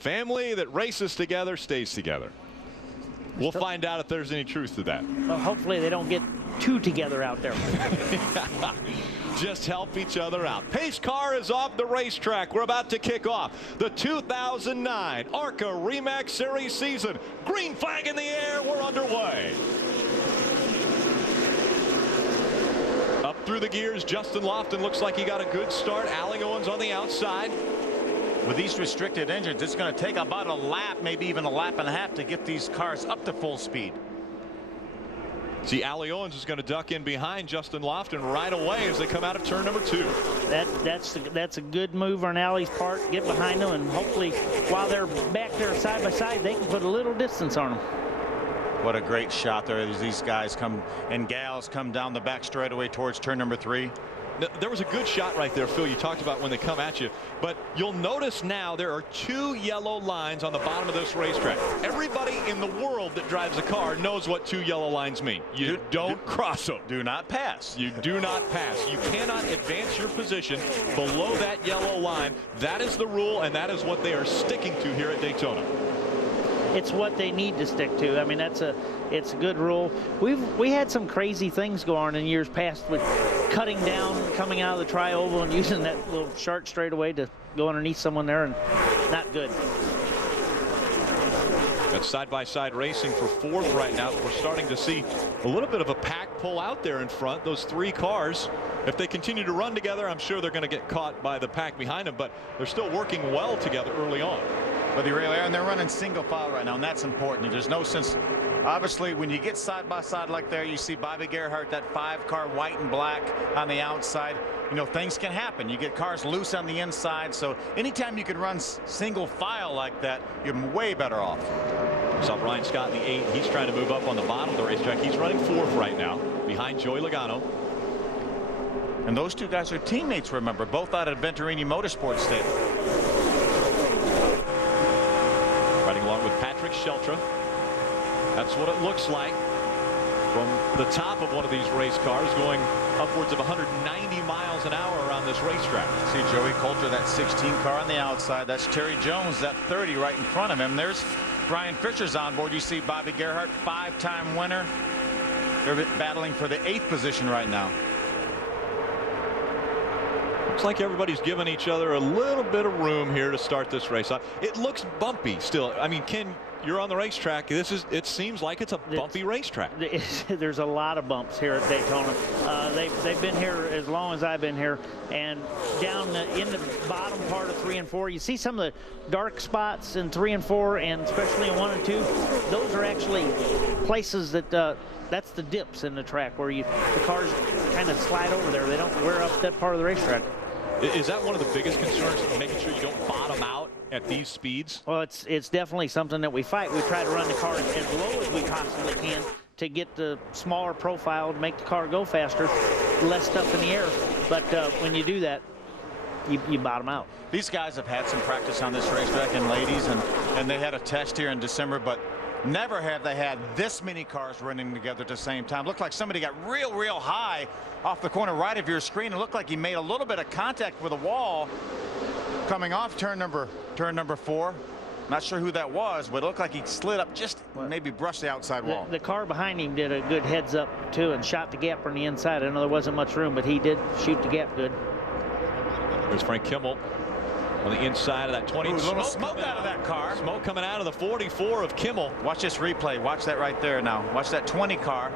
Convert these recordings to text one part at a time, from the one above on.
Family that races together stays together. We'll find out if there's any truth to that. Well, hopefully they don't get too together out there. Just help each other out. Pace car is off the racetrack. We're about to kick off the 2009 ARCA RE/MAX Series season. Green flag in the air. We're underway. Up through the gears, Justin Lofton looks like he got a good start. Alec Owens on the outside. With these restricted engines, it's going to take about a lap, maybe even a lap and a half to get these cars up to full speed. See, Alec Owens is going to duck in behind Justin Lofton right away as they come out of turn number 2. That's a good move on Allie's part. Get behind them, and hopefully while they're back there side by side, they can put a little distance on them. What a great shot there as these guys come and gals come down the back straightaway towards turn number 3. There was a good shot right there, Phil. You talked about when they come at you, but you'll notice now there are 2 yellow lines on the bottom of this racetrack. Everybody in the world that drives a car knows what 2 yellow lines mean. You don't cross them. Do not pass. You do not pass. You cannot advance your position below that yellow line. That is the rule, and that is what they are sticking to here at Daytona. It's what they need to stick to. I mean, it's a good rule. We had some crazy things go on in years past with cutting down, coming out of the tri-oval and using that little sharp straightaway to go underneath someone there, and not good. That's side-by-side racing for 4th right now. We're starting to see a little bit of a pack pull out there in front. Those 3 cars, if they continue to run together, I'm sure they're going to get caught by the pack behind them, but they're still working well together early on. But they really are, and they're running single file right now, and that's important. There's no sense. Obviously, when you get side by side like there, you see Bobby Gerhart, that 5-car white and black on the outside. You know, things can happen. You get cars loose on the inside, so anytime you can run single file like that, you're way better off. Saw Brian Scott in the 8. He's trying to move up on the bottom of the racetrack. He's running 4th right now, behind Joey Logano. And those 2 guys are teammates, remember, both out of Venturini Motorsports Stable. Riding along with Patrick Sheltra. That's what it looks like from the top of one of these race cars, going upwards of 190 miles an hour around this racetrack. See Joey Coulter, that 16 car on the outside. That's Terry Jones, that 30 right in front of him. There's Brian Fisher's on board. You see Bobby Gerhart, 5-time winner. They're battling for the 8th position right now. Looks like everybody's giving each other a little bit of room here to start this race. It looks bumpy still. I mean, Ken, you're on the racetrack. It seems like it's a bumpy racetrack. There's a lot of bumps here at Daytona. They've been here as long as I've been here, and down in the bottom part of 3 and 4, you see some of the dark spots in 3 and 4, and especially in 1 and 2. Those are actually places that that's the dips in the track where the cars kind of slide over there. They don't wear up that part of the racetrack. Is that one of the biggest concerns, making sure you don't bottom out at these speeds? Well, it's definitely something that we fight. We try to run the car as low as we possibly can to get the smaller profile to make the car go faster, less stuff in the air. But when you do that, you bottom out. These guys have had some practice on this racetrack, and ladies, and they had a test here in December, but never have they had this many cars running together at the same time. Looked like somebody got real high off the corner right of your screen. It looked like he made a little bit of contact with a wall coming off turn number 4. Not sure who that was, but it looked like he slid up, just maybe brushed the outside wall. The car behind him did a good heads up too and shot the gap on the inside. I know there wasn't much room, but he did shoot the gap good. There's Frank Kimmel on the inside of that 20. Ooh, a little smoke out of that car. Smoke coming out of the 44 of Kimmel. Watch this replay. Watch that right there now. Watch that 20 car.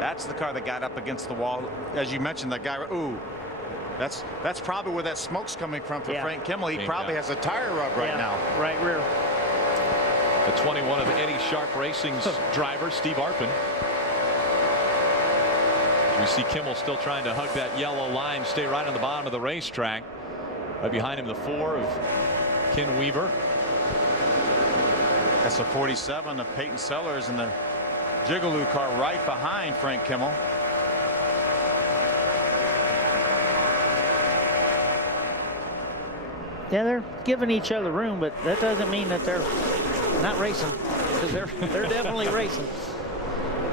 That's the car that got up against the wall. As you mentioned, that guy. Ooh, that's probably where that smoke's coming from for Frank Kimmel. He probably has a tire rub right now. Right rear. The 21 of Eddie Sharp Racing's driver, Steve Arpin. We see Kimmel still trying to hug that yellow line, stay right on the bottom of the racetrack. Right behind him, the 4 of Ken Weaver. That's a 47 of Peyton Sellers, and the Jigaloo car right behind Frank Kimmel. Yeah, they're giving each other room, but that doesn't mean that they're not racing, because they're definitely racing.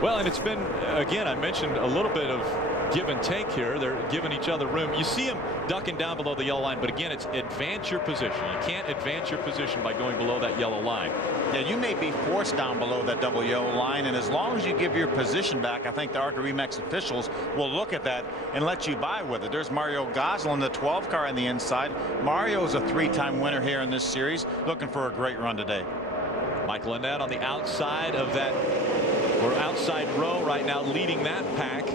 Well, and it's been, again, I mentioned a little bit of give and take here. They're giving each other room. You see them ducking down below the yellow line, but again, it's advance your position. You can't advance your position by going below that yellow line. Yeah, you may be forced down below that double yellow line, and as long as you give your position back, I think the ARCA RE/MAX officials will look at that and let you by with it. There's Mario Gosselin, the 12 car on the inside. Mario's a 3-time winner here in this series, looking for a great run today. Mike Lynette on the outside of that, or outside row right now, leading that pack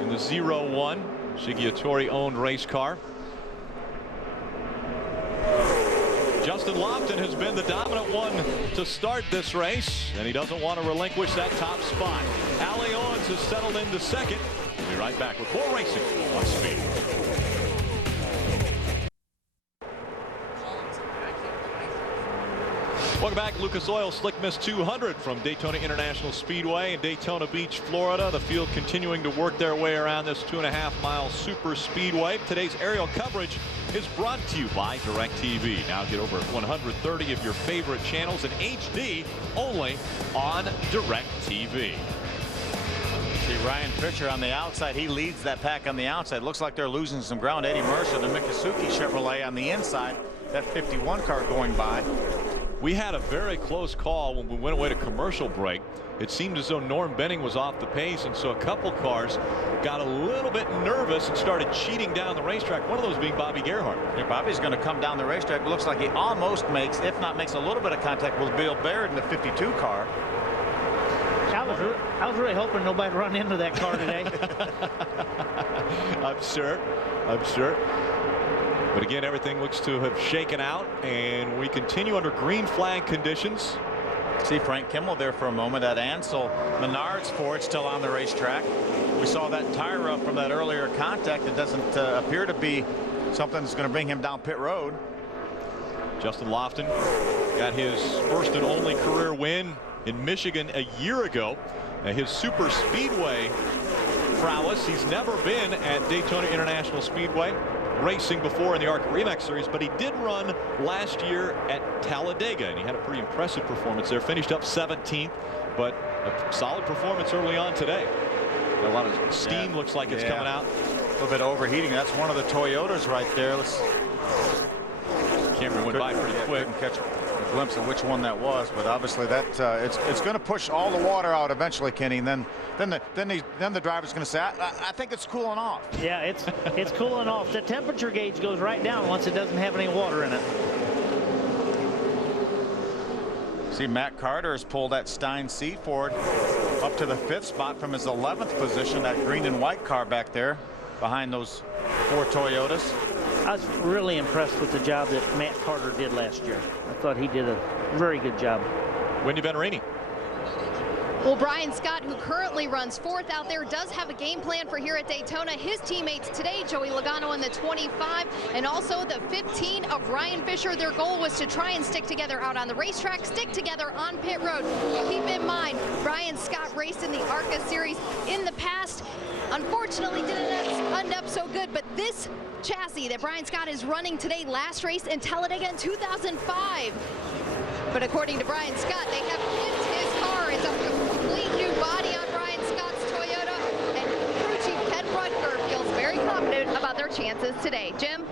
in the 0-1 Shigeatori owned race car. Justin Lofton has been the dominant one to start this race, and he doesn't want to relinquish that top spot. Allie Owens has settled into second. We'll be right back with more racing on Speed. Welcome back. Lucas Oil Slick Miss 200 from Daytona International Speedway in Daytona Beach, Florida. The field continuing to work their way around this 2.5-mile super speedway. Today's aerial coverage is brought to you by DirecTV. Now get over 130 of your favorite channels in HD only on DirecTV. See Ryan Fisher on the outside. He leads that pack on the outside. Looks like they're losing some ground. Eddie Mercer, the Miccosukee Chevrolet on the inside. That 51 car going by. We had a very close call when we went away to commercial break. It seemed as though Norm Benning was off the pace, and so a couple cars got a little bit nervous and started cheating down the racetrack. One of those being Bobby Gerhardt. Yeah, Bobby's going to come down the racetrack. It looks like he almost makes, if not makes a little bit of contact with Bill Baird in the 52 car. I was really hoping nobody run into that car today. I'm sure. But again, everything looks to have shaken out, and we continue under green flag conditions. See Frank Kimmel there for a moment. That Ansel Menard's Ford still on the racetrack. We saw that tire up from that earlier contact. It doesn't appear to be something that's going to bring him down pit road. Justin Lofton got his first and only career win in Michigan a year ago. His super speedway prowess. He's never been at Daytona International Speedway racing before in the ARCA RE/MAX series, but he did run last year at Talladega, and he had a pretty impressive performance there. Finished up 17th, but a solid performance early on today. A lot of steam looks like it's coming out. A little bit overheating. That's one of the Toyotas right there. Camera went by pretty quick. Couldn't catch a glimpse of which one that was, but obviously that it's going to push all the water out eventually, Kenny. And then the driver's going to say, I think it's cooling off. Yeah, it's cooling off. The temperature gauge goes right down once it doesn't have any water in it. See, Matt Carter has pulled that Stein seat Ford up to the 5th spot from his 11th position. That green and white car back there behind those 4 Toyotas. I was really impressed with the job that Matt Carter did last year. I thought he did a very good job. Wendy Venerini. Well, Brian Scott, who currently runs 4th out there, does have a game plan for here at Daytona. His teammates today, Joey Logano in the 25 and also the 15 of Ryan Fisher. Their goal was to try and stick together out on the racetrack, stick together on pit road. Keep in mind, Brian Scott raced in the ARCA series in the past. Unfortunately, didn't end up so good, but this chassis that Brian Scott is running today, last race in Talladega in 2005. But according to Brian Scott, they have flipped his car. It's a complete new body on Brian Scott's Toyota, and crew chief Ken Rutger feels very confident about their chances today. Jim?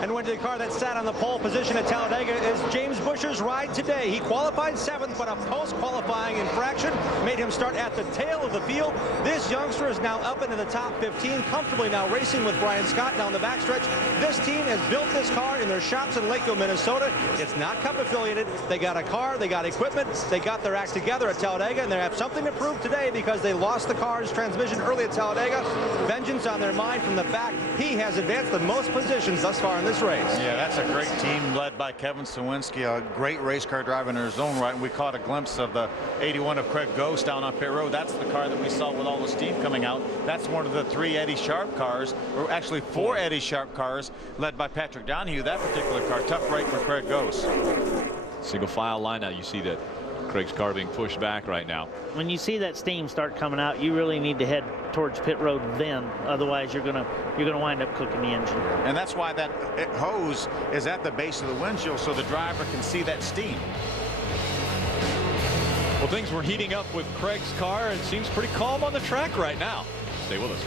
And went to the car that sat on the pole position at Talladega is James Buescher's ride today. He qualified 7th, but a post-qualifying infraction made him start at the tail of the field. This youngster is now up into the top 15, comfortably now racing with Brian Scott down the backstretch. This team has built this car in their shops in Lakeville, Minnesota. It's not Cup affiliated. They got a car, they got equipment, they got their act together at Talladega, and they have something to prove today because they lost the car's transmission early at Talladega. Vengeance on their mind from the back. He has advanced the most positions thus far in this race. Yeah, that's a great team led by Kevin Sawinski, a great race car driver in his own right. And we caught a glimpse of the 81 of Craig Ghost down on pit road. That's the car that we saw with all the steam coming out. That's one of the 3 Eddie Sharp cars, or actually 4 Eddie Sharp cars led by Patrick Donahue. That particular car, tough break for Craig Ghost. Single file line now. You see that Craig's car being pushed back right now. When you see that steam start coming out, you really need to head towards pit road then. Otherwise, you're gonna wind up cooking the engine. And that's why that hose is at the base of the windshield so the driver can see that steam. Well, things were heating up with Craig's car. It seems pretty calm on the track right now. Stay with us.